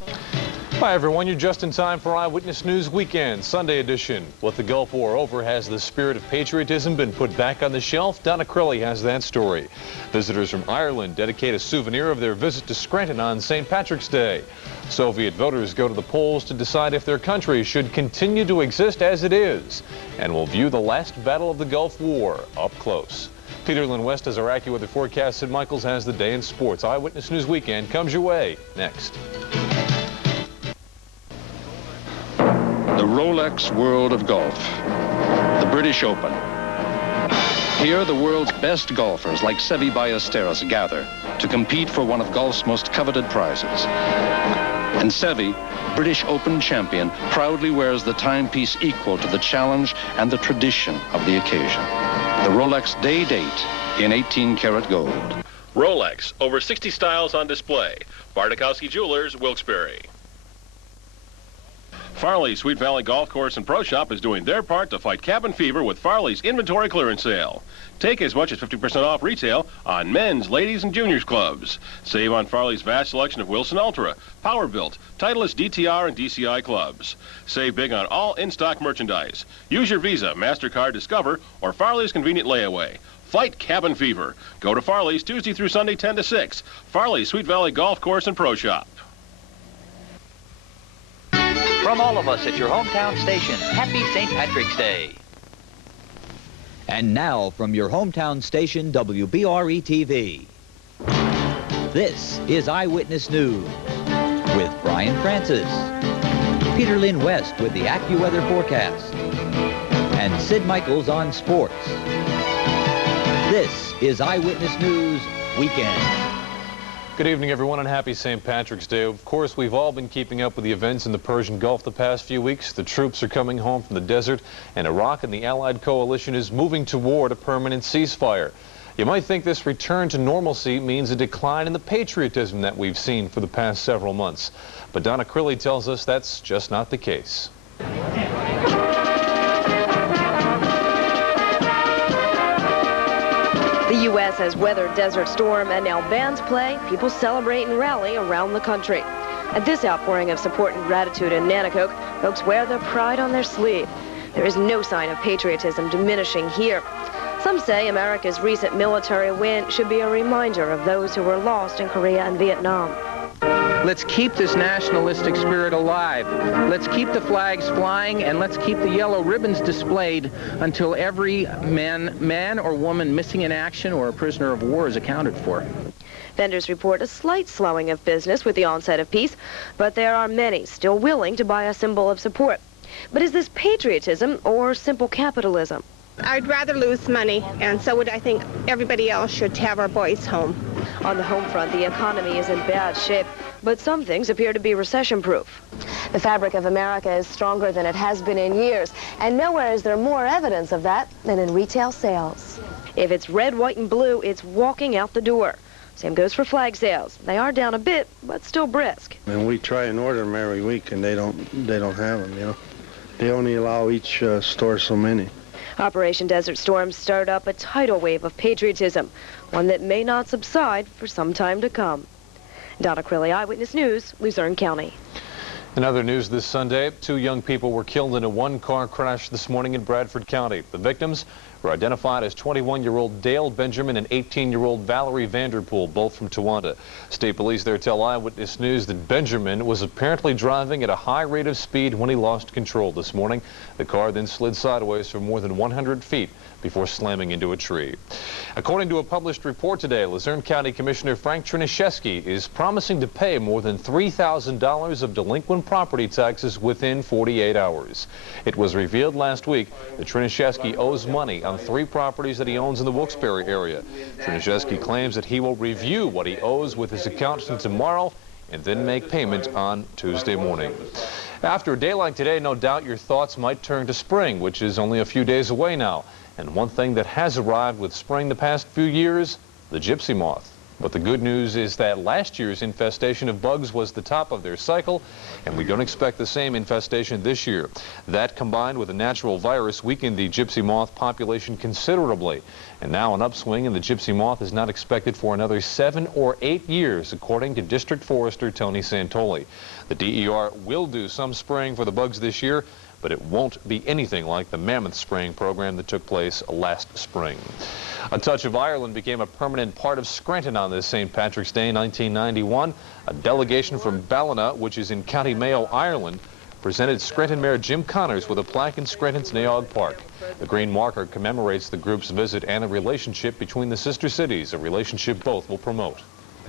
Hi everyone, you're just in time for Eyewitness News Weekend, Sunday edition. With the Gulf War over, has the spirit of patriotism been put back on the shelf? Donna Crilley has that story. Visitors from Ireland dedicate a souvenir of their visit to Scranton on St. Patrick's Day. Soviet voters go to the polls to decide if their country should continue to exist as it is. And we'll view the last battle of the Gulf War up close. Peter Lynn West has our AccuWeather forecast. Sid Michaels has the day in sports. Eyewitness News Weekend comes your way next. The Rolex world of golf, the British Open. Here, the world's best golfers, like Seve Ballesteros, gather to compete for one of golf's most coveted prizes. And Seve, British Open champion, proudly wears the timepiece equal to the challenge and the tradition of the occasion. The Rolex Day Date in 18-karat gold. Rolex, over 60 styles on display. Bartikowski Jewelers, Wilkes-Barre. Farley Sweet Valley Golf Course and Pro Shop is doing their part to fight cabin fever with Farley's inventory clearance sale. Take as much as 50% off retail on men's, ladies, and juniors clubs. Save on Farley's vast selection of Wilson Ultra, Powerbuilt, Titleist DTR, and DCI clubs. Save big on all in-stock merchandise. Use your Visa, MasterCard, Discover, or Farley's Convenient Layaway. Fight cabin fever. Go to Farley's Tuesday through Sunday 10 to 6. Farley Sweet Valley Golf Course and Pro Shop. From all of us at your hometown station, happy St. Patrick's Day. And now from your hometown station, WBRE-TV. This is Eyewitness News with Brian Francis, Peter Lynn West with the AccuWeather forecast, and Sid Michaels on sports. This is Eyewitness News Weekend. Good evening, everyone, and happy St. Patrick's Day. Of course, we've all been keeping up with the events in the Persian Gulf the past few weeks. The troops are coming home from the desert, and Iraq and the Allied coalition is moving toward a permanent ceasefire. You might think this return to normalcy means a decline in the patriotism that we've seen for the past several months. But Donna Crilley tells us that's just not the case. The U.S. has weathered Desert Storm, and now bands play, people celebrate and rally around the country. At this outpouring of support and gratitude in Nanticoke, folks wear their pride on their sleeve. There is no sign of patriotism diminishing here. Some say America's recent military win should be a reminder of those who were lost in Korea and Vietnam. Let's keep this nationalistic spirit alive. Let's keep the flags flying, and let's keep the yellow ribbons displayed until every man or woman missing in action or a prisoner of war is accounted for. Vendors report a slight slowing of business with the onset of peace, but there are many still willing to buy a symbol of support. But is this patriotism or simple capitalism? I'd rather lose money, and so would I think everybody else should have our boys home. On the home front, the economy is in bad shape, but some things appear to be recession-proof. The fabric of America is stronger than it has been in years, and nowhere is there more evidence of that than in retail sales. If it's red, white, and blue, it's walking out the door. Same goes for flag sales. They are down a bit, but still brisk. And we try and order them every week, and they don't have them, you know. They only allow each store so many. Operation Desert Storm stirred up a tidal wave of patriotism, one that may not subside for some time to come. Donna Crilley, Eyewitness News, Luzerne County. In other news this Sunday, 2 young people were killed in a one-car crash this morning in Bradford County. The victims were identified as 21-year-old Dale Benjamin and 18-year-old Valerie Vanderpool, both from Towanda. State police there tell Eyewitness News that Benjamin was apparently driving at a high rate of speed when he lost control this morning. The car then slid sideways for more than 100 feet before slamming into a tree. According to a published report today, Luzerne County Commissioner Frank Triniszewski is promising to pay more than $3,000 of delinquent property taxes within 48 hours. It was revealed last week that Triniszewski owes money on 3 properties that he owns in the Wilkes-Barre area. Triniszewski claims that he will review what he owes with his accountant tomorrow and then make payment on Tuesday morning. After a day like today, no doubt your thoughts might turn to spring, which is only a few days away now. And one thing that has arrived with spring the past few years, the gypsy moth. But the good news is that last year's infestation of bugs was the top of their cycle, and we don't expect the same infestation this year. That, combined with a natural virus, weakened the gypsy moth population considerably. And now an upswing in the gypsy moth is not expected for another 7 or 8 years, according to District Forester Tony Santoli. The DER will do some spraying for the bugs this year, but it won't be anything like the mammoth spraying program that took place last spring. A touch of Ireland became a permanent part of Scranton on this St. Patrick's Day in 1991. A delegation from Ballina, which is in County Mayo, Ireland, presented Scranton Mayor Jim Connors with a plaque in Scranton's Naog Park. The green marker commemorates the group's visit and the relationship between the sister cities, a relationship both will promote.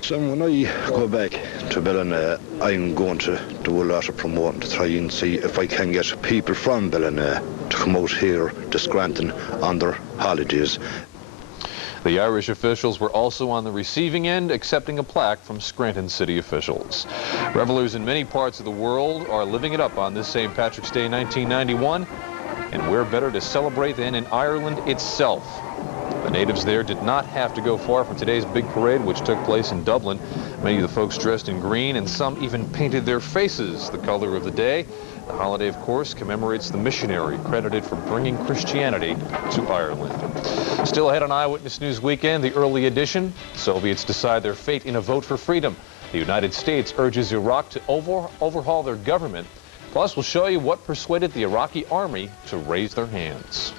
So when I go back to Ballina, I'm going to do a lot of promoting to try and see if I can get people from Ballina to come out here to Scranton on their holidays. The Irish officials were also on the receiving end, accepting a plaque from Scranton city officials. Revelers in many parts of the world are living it up on this St. Patrick's Day 1991, and where better to celebrate than in Ireland itself. The natives there did not have to go far from today's big parade, which took place in Dublin. Many of the folks dressed in green, and some even painted their faces the color of the day. The holiday, of course, commemorates the missionary credited for bringing Christianity to Ireland. Still ahead on Eyewitness News Weekend, the early edition. Soviets decide their fate in a vote for freedom. The United States urges Iraq to overhaul their government. Plus, we'll show you what persuaded the Iraqi army to raise their hands.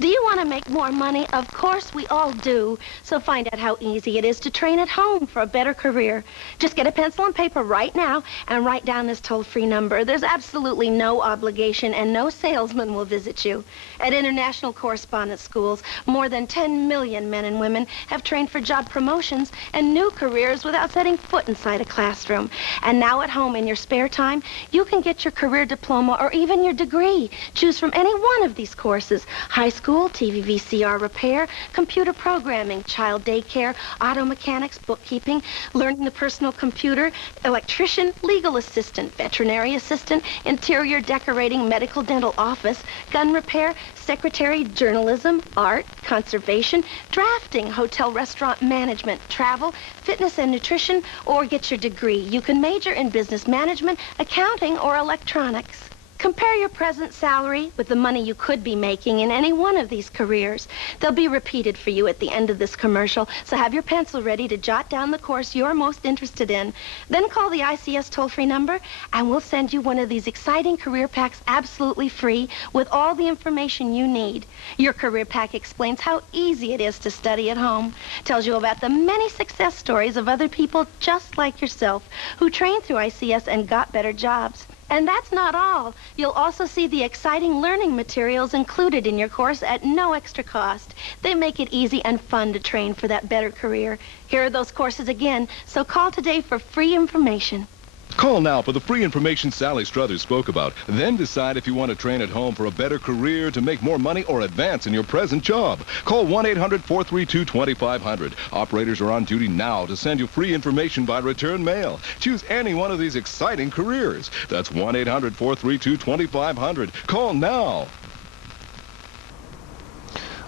Do you want to make more money? Of course we all do. So find out how easy it is to train at home for a better career. Just get a pencil and paper right now and write down this toll-free number. There's absolutely no obligation and no salesman will visit you. At international correspondence schools, more than 10 million men and women have trained for job promotions and new careers without setting foot inside a classroom. And now at home in your spare time, you can get your career diploma or even your degree. Choose from any one of these courses: high school, TV VCR repair, computer programming, child daycare, auto mechanics, bookkeeping, learning the personal computer, electrician, legal assistant, veterinary assistant, interior decorating, medical dental office, gun repair, secretary, journalism, art, conservation, drafting, hotel restaurant management, travel, fitness and nutrition, or get your degree. You can major in business management, accounting, or electronics. Compare your present salary with the money you could be making in any one of these careers. They'll be repeated for you at the end of this commercial, so have your pencil ready to jot down the course you're most interested in. Then call the ICS toll-free number, and we'll send you one of these exciting career packs absolutely free with all the information you need. Your career pack explains how easy it is to study at home, tells you about the many success stories of other people just like yourself who trained through ICS and got better jobs. And that's not all. You'll also see the exciting learning materials included in your course at no extra cost. They make it easy and fun to train for that better career. Here are those courses again, so call today for free information. Call now for the free information Sally Struthers spoke about. Then decide if you want to train at home for a better career, to make more money, or advance in your present job. Call 1-800-432-2500. Operators are on duty now to send you free information by return mail. Choose any one of these exciting careers. That's 1-800-432-2500. Call now.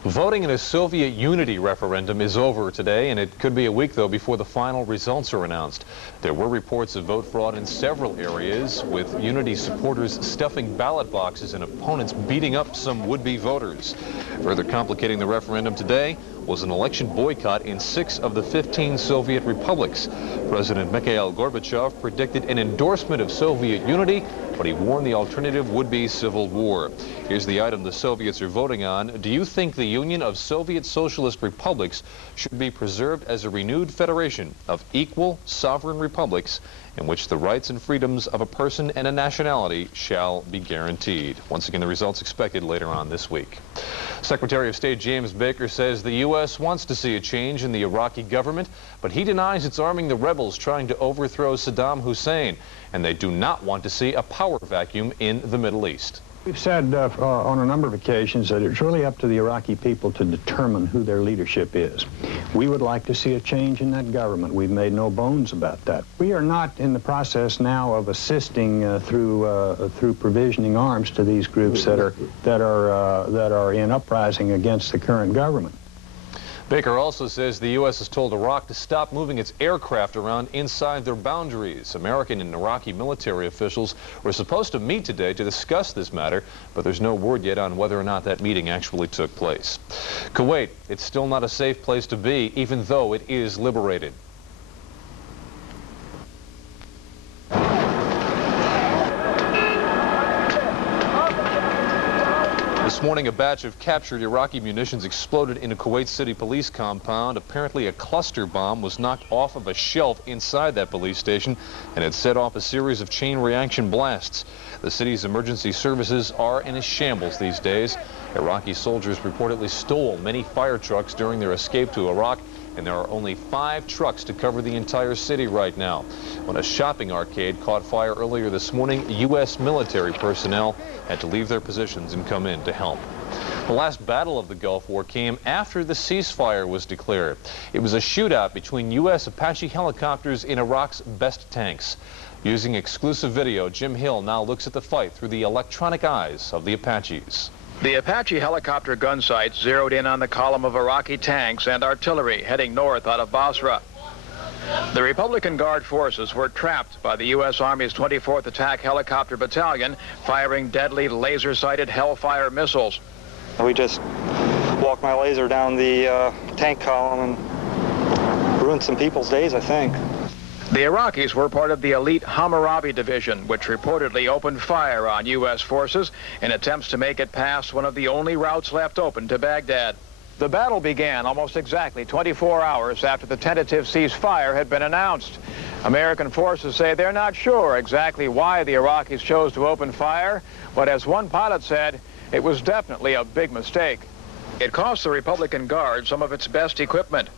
Voting in a Soviet unity referendum is over today, and it could be a week, though, before the final results are announced. There were reports of vote fraud in several areas, with unity supporters stuffing ballot boxes and opponents beating up some would-be voters. Further complicating the referendum today was an election boycott in 6 of the 15 Soviet republics. President Mikhail Gorbachev predicted an endorsement of Soviet unity, but he warned the alternative would be civil war. Here's the item the Soviets are voting on. Do you think the Union of Soviet Socialist Republics should be preserved as a renewed federation of equal sovereign republics in which the rights and freedoms of a person and a nationality shall be guaranteed? Once again, the results expected later on this week. Secretary of State James Baker says the U.S. wants to see a change in the Iraqi government, but he denies it's arming the rebels trying to overthrow Saddam Hussein, and they do not want to see a power vacuum in the Middle East. We've said on a number of occasions that it's really up to the Iraqi people to determine who their leadership is. We would like to see a change in that government. We've made no bones about that. We are not in the process now of assisting through provisioning arms to these groups that are in uprising against the current government. Baker also says the U.S. has told Iraq to stop moving its aircraft around inside their boundaries. American and Iraqi military officials were supposed to meet today to discuss this matter, but there's no word yet on whether or not that meeting actually took place. Kuwait, it's still not a safe place to be, even though it is liberated. This morning, a batch of captured Iraqi munitions exploded in a Kuwait City police compound. Apparently, a cluster bomb was knocked off of a shelf inside that police station, and it set off a series of chain reaction blasts. The city's emergency services are in a shambles these days. Iraqi soldiers reportedly stole many fire trucks during their escape to Iraq, and there are only 5 trucks to cover the entire city right now. When a shopping arcade caught fire earlier this morning, U.S. military personnel had to leave their positions and come in to help. The last battle of the Gulf War came after the ceasefire was declared. It was a shootout between U.S. Apache helicopters in Iraq's best tanks. Using exclusive video, Jim Hill now looks at the fight through the electronic eyes of the Apaches. The Apache helicopter gun sights zeroed in on the column of Iraqi tanks and artillery heading north out of Basra. The Republican Guard forces were trapped by the U.S. Army's 24th Attack Helicopter Battalion, firing deadly laser-sighted Hellfire missiles. We just walked my laser down the tank column and ruined some people's days, I think. The Iraqis were part of the elite Hammurabi Division, which reportedly opened fire on U.S. forces in attempts to make it past one of the only routes left open to Baghdad. The battle began almost exactly 24 hours after the tentative ceasefire had been announced. American forces say they're not sure exactly why the Iraqis chose to open fire, but as one pilot said, it was definitely a big mistake. It cost the Republican Guard some of its best equipment: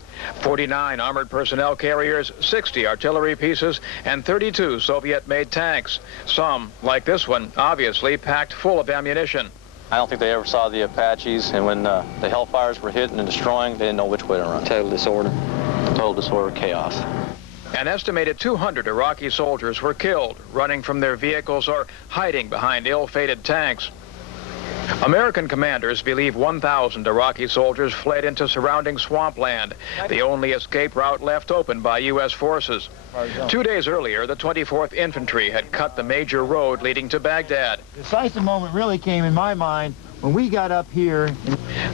49 armored personnel carriers, 60 artillery pieces, and 32 Soviet-made tanks. Some, like this one, obviously packed full of ammunition. I don't think they ever saw the Apaches, and when the Hellfires were hitting and destroying, they didn't know which way to run. Total disorder. Total disorder, chaos. An estimated 200 Iraqi soldiers were killed, running from their vehicles or hiding behind ill-fated tanks. American commanders believe 1,000 Iraqi soldiers fled into surrounding swampland, the only escape route left open by U.S. forces. 2 days earlier, the 24th Infantry had cut the major road leading to Baghdad. The decisive moment really came in my mind when we got up here,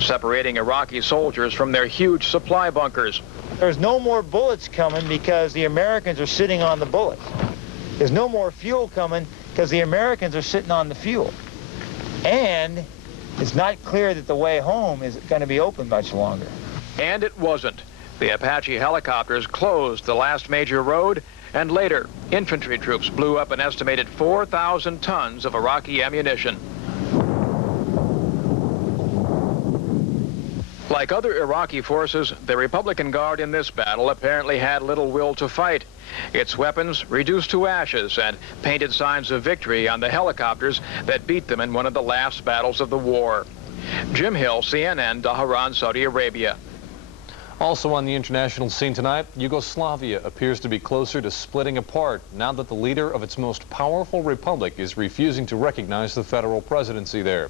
separating Iraqi soldiers from their huge supply bunkers. There's no more bullets coming because the Americans are sitting on the bullets. There's no more fuel coming because the Americans are sitting on the fuel. And it's not clear that the way home is going to be open much longer. And it wasn't. The Apache helicopters closed the last major road, and later, infantry troops blew up an estimated 4,000 tons of Iraqi ammunition. Like other Iraqi forces, the Republican Guard in this battle apparently had little will to fight. Its weapons reduced to ashes and painted signs of victory on the helicopters that beat them in one of the last battles of the war. Jim Hill, CNN, Dhahran, Saudi Arabia. Also on the international scene tonight, Yugoslavia appears to be closer to splitting apart now that the leader of its most powerful republic is refusing to recognize the federal presidency there.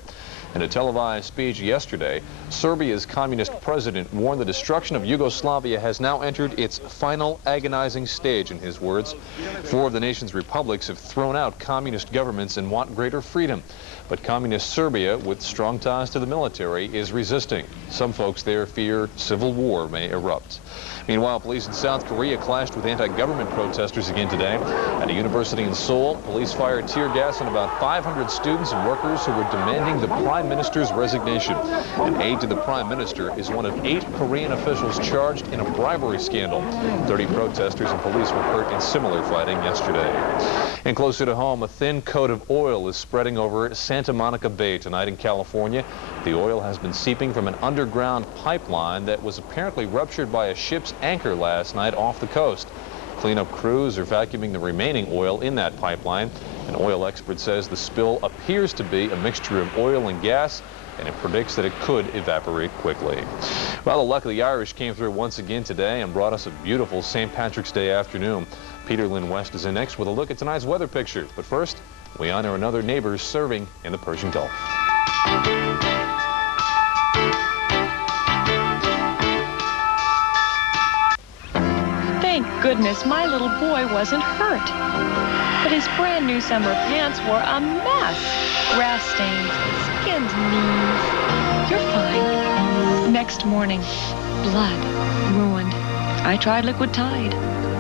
In a televised speech yesterday, Serbia's communist president warned the destruction of Yugoslavia has now entered its final agonizing stage, in his words. 4 of the nation's republics have thrown out communist governments and want greater freedom. But communist Serbia, with strong ties to the military, is resisting. Some folks there fear civil war may erupt. Meanwhile, police in South Korea clashed with anti-government protesters again today. At a university in Seoul, police fired tear gas on about 500 students and workers who were demanding the prime minister's resignation. An aide to the prime minister is one of 8 Korean officials charged in a bribery scandal. 30 protesters and police were hurt in similar fighting yesterday. And closer to home, a thin coat of oil is spreading over Santa Monica Bay tonight in California. The oil has been seeping from an underground pipeline that was apparently ruptured by a ship's anchor last night off the coast. Cleanup crews are vacuuming the remaining oil in that pipeline. An oil expert says the spill appears to be a mixture of oil and gas, and it predicts that it could evaporate quickly. Well, the luck of the Irish came through once again today and brought us a beautiful St. Patrick's Day afternoon. Peter Lynn West is in next with a look at tonight's weather picture. But first, we honor another neighbor serving in the Persian Gulf. goodness my little boy wasn't hurt. But his brand new summer pants were a mess. Grass stains, skinned knees. You're fine. Next morning, blood, ruined. I tried liquid Tide.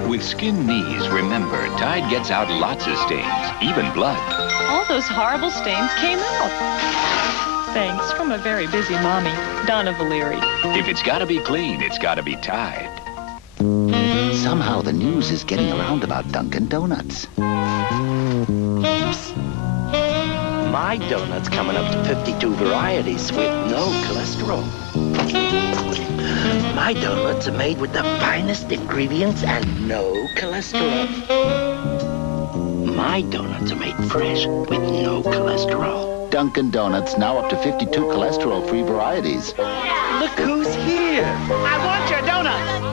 With skinned knees, remember, Tide gets out lots of stains, even blood. All those horrible stains came out. Thanks from a very busy mommy, Donna Crilley. If it's gotta be clean, it's gotta be Tide. Somehow the news is getting around about Dunkin' Donuts. My donut's coming up to 52 varieties with no cholesterol. My donuts are made with the finest ingredients and no cholesterol. My donuts are made fresh with no cholesterol. Dunkin' Donuts now up to 52 cholesterol-free varieties. Look who's here. I want your donut.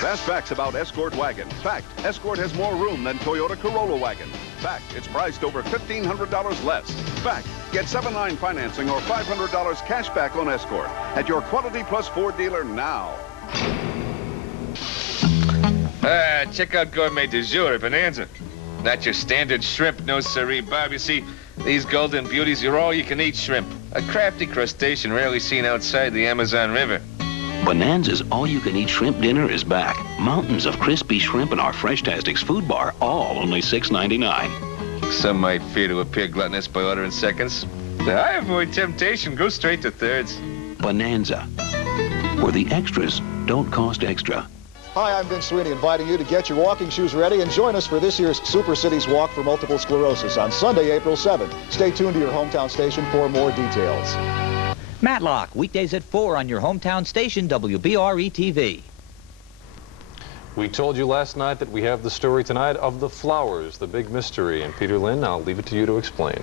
Fast facts about Escort wagon. Fact, Escort has more room than Toyota Corolla wagon. Fact, it's priced over $1,500 less. Fact, get 7-9 financing or $500 cash back on Escort at your Quality Plus Ford dealer now. Check out Gourmet du Jour at Bonanza. Not your standard shrimp, no siree, Bob. You see, these golden beauties are all-you-can-eat shrimp. A crafty crustacean rarely seen outside the Amazon River. Bonanza's all-you-can-eat shrimp dinner is back. Mountains of crispy shrimp in our Fresh-Tastics food bar, all only $6.99. Some might fear to appear gluttonous by ordering seconds. I avoid temptation. Go straight to thirds. Bonanza, where the extras don't cost extra. Hi, I'm Vince Sweeney, inviting you to get your walking shoes ready and join us for this year's Super Cities Walk for Multiple Sclerosis on Sunday, April 7th. Stay tuned to your hometown station for more details. Matlock, weekdays at 4 on your hometown station, WBRE-TV. We told you last night that we have the story tonight of the flowers, the big mystery. And Peter Lynn, I'll leave it to you to explain.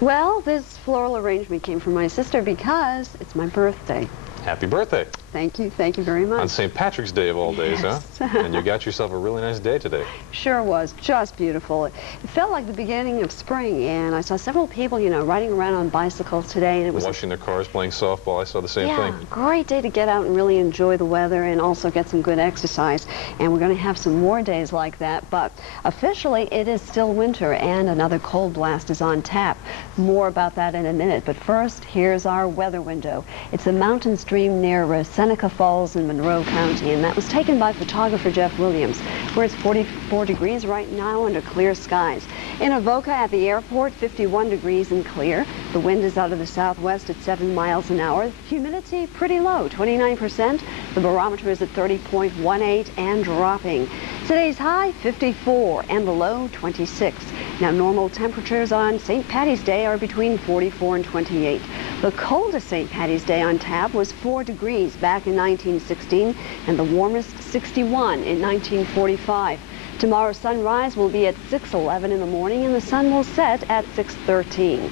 Well, this floral arrangement came from my sister because it's my birthday. Happy birthday. Thank you very much. On St. Patrick's Day of all days, huh? And you got yourself a really nice day today. Sure was, just beautiful. It felt like the beginning of spring, and I saw several people, you know, riding around on bicycles today. And it was washing their cars, playing softball. I saw the same thing. Yeah, great day to get out and really enjoy the weather and also get some good exercise. And we're going to have some more days like that, but officially it is still winter and another cold blast is on tap. More about that in a minute, but first, here's our weather window. It's a mountain stream near Seneca Falls in Monroe County, and that was taken by photographer Jeff Williams, where it's 44 degrees right now under clear skies. In Avoca at the airport, 51 degrees and clear. The wind is out of the southwest at 7 miles an hour. Humidity pretty low, 29%. The barometer is at 30.18 and dropping. Today's high, 54, and the low, 26. Now, normal temperatures on St. Patty's Day are between 44 and 28. The coldest St. Patty's Day on tap was 4 degrees back in 1916, and the warmest 61 in 1945. Tomorrow's sunrise will be at 6:11 in the morning, and the sun will set at 6:13.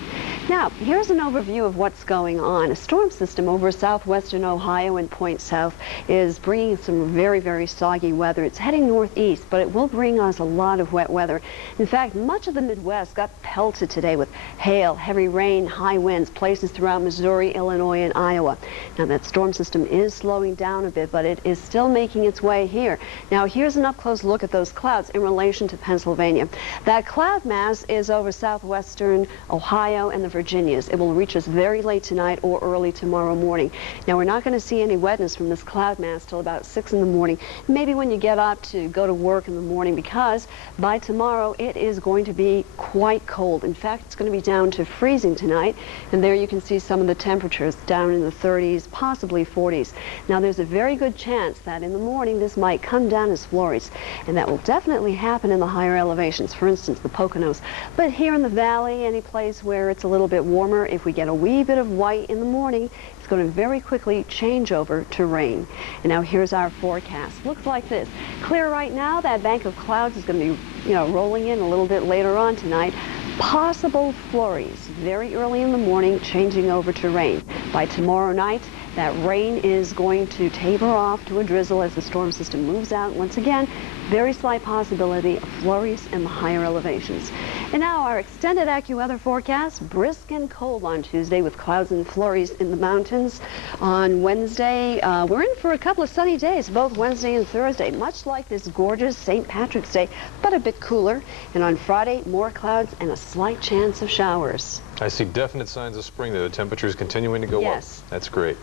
Now, here's an overview of what's going on. A storm system over southwestern Ohio and Point South is bringing some very, very soggy weather. It's heading northeast, but it will bring us a lot of wet weather. In fact, much of the Midwest got pelted today with hail, heavy rain, high winds, places throughout Missouri, Illinois, and Iowa. Now, that storm system is slowing down a bit, but it is still making its way here. Now, here's an up-close look at those clouds in relation to Pennsylvania. That cloud mass is over southwestern Ohio and the Virginias. It will reach us very late tonight or early tomorrow morning. Now, we're not going to see any wetness from this cloud mass till about 6 in the morning, maybe when you get up to go to work in the morning, because by tomorrow it is going to be quite cold. In fact, it's going to be down to freezing tonight, and there you can see some of the temperatures down in the 30s, possibly 40s. Now, there's a very good chance that in the morning this might come down as flurries, and that will definitely happen in the higher elevations, for instance, the Poconos. But here in the valley, any place where it's a little bit warmer, if we get a wee bit of white in the morning, it's going to very quickly change over to rain. And now here's our forecast. Looks like this. Clear right now. That bank of clouds is going to be, rolling in a little bit later on tonight. Possible flurries very early in the morning, changing over to rain. By tomorrow night, That rain is going to taper off to a drizzle as the storm system moves out. Once again, very slight possibility of flurries in the higher elevations. And now our extended AccuWeather forecast, brisk and cold on Tuesday with clouds and flurries in the mountains. On Wednesday, we're in for a couple of sunny days, both Wednesday and Thursday, much like this gorgeous St. Patrick's Day, but a bit cooler. And on Friday, more clouds and a slight chance of showers. I see definite signs of spring there. The temperature is continuing to go up. That's great.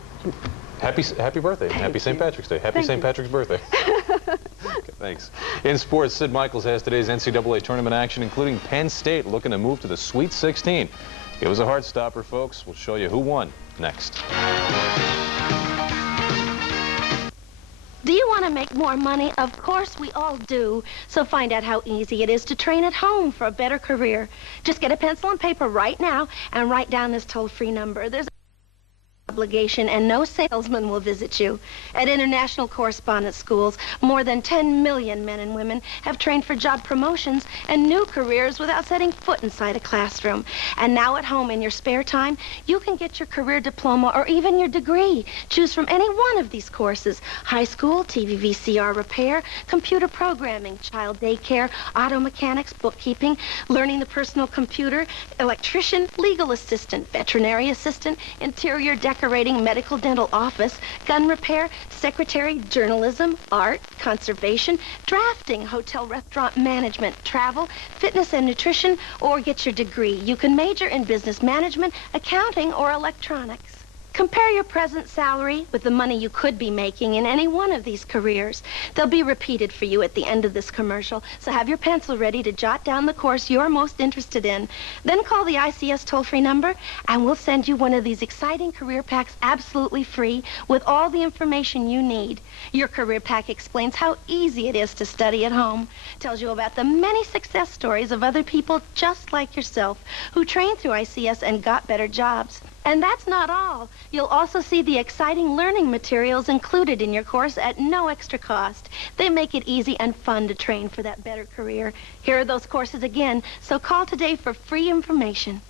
Happy birthday. Happy St. Patrick's Day. Happy St. Patrick's birthday. Okay, thanks. In sports, Sid Michaels has today's NCAA tournament action, including Penn State looking to move to the Sweet 16. It was a heart stopper, folks. We'll show you who won next. Do you want to make more money? Of course we all do. So find out how easy it is to train at home for a better career. Just get a pencil and paper right now and write down this toll-free number. There's obligation and no salesman will visit you. At international correspondence schools, more than 10 million men and women have trained for job promotions and new careers without setting foot inside a classroom. And now at home in your spare time, you can get your career diploma or even your degree. Choose from any one of these courses: high school, TV VCR repair, computer programming, child daycare, auto mechanics, bookkeeping, learning the personal computer, electrician, legal assistant, veterinary assistant, interior decorating, medical dental office, gun repair, secretary, journalism, art, conservation, drafting, hotel restaurant management, travel, fitness and nutrition, or get your degree. You can major in business management, accounting, or electronics. Compare your present salary with the money you could be making in any one of these careers. They'll be repeated for you at the end of this commercial, so have your pencil ready to jot down the course you're most interested in. Then call the ICS toll-free number, and we'll send you one of these exciting career packs absolutely free with all the information you need. Your career pack explains how easy it is to study at home, tells you about the many success stories of other people just like yourself who trained through ICS and got better jobs. And that's not all. You'll also see the exciting learning materials included in your course at no extra cost. They make it easy and fun to train for that better career. Here are those courses again, so call today for free information.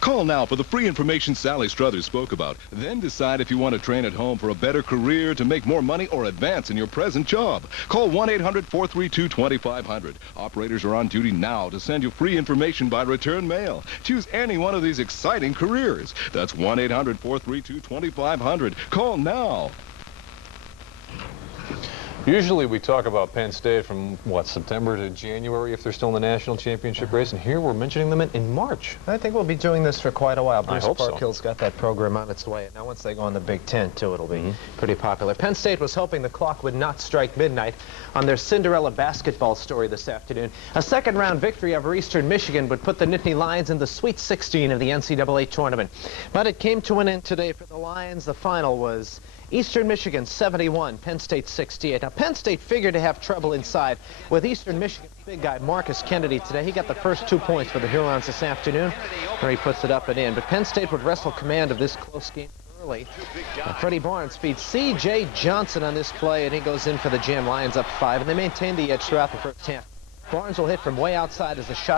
Call now for the free information Sally Struthers spoke about. Then decide if you want to train at home for a better career, to make more money, or advance in your present job. Call 1-800-432-2500. Operators are on duty now to send you free information by return mail. Choose any one of these exciting careers. That's 1-800-432-2500. Call now. Usually we talk about Penn State from, what, September to January if they're still in the national championship race, and here we're mentioning them in March. I think we'll be doing this for quite a while. Bruce hope so. Parkhill's got that program on its way. Now once they go on the Big Ten, too, it'll be pretty popular. Penn State was hoping the clock would not strike midnight on their Cinderella basketball story this afternoon. A second-round victory over Eastern Michigan would put the Nittany Lions in the Sweet 16 of the NCAA tournament. But it came to an end today for the Lions. The final was Eastern Michigan 71, Penn State 68. Now, Penn State figured to have trouble inside with Eastern Michigan's big guy, Marcus Kennedy, today. He got the first 2 points for the Hurons this afternoon, where he puts it up and in. But Penn State would wrestle command of this close game early. Freddie Barnes feeds C.J. Johnson on this play, and he goes in for the jam. Lions up 5, and they maintain the edge throughout the first half. Barnes will hit from way outside as the shot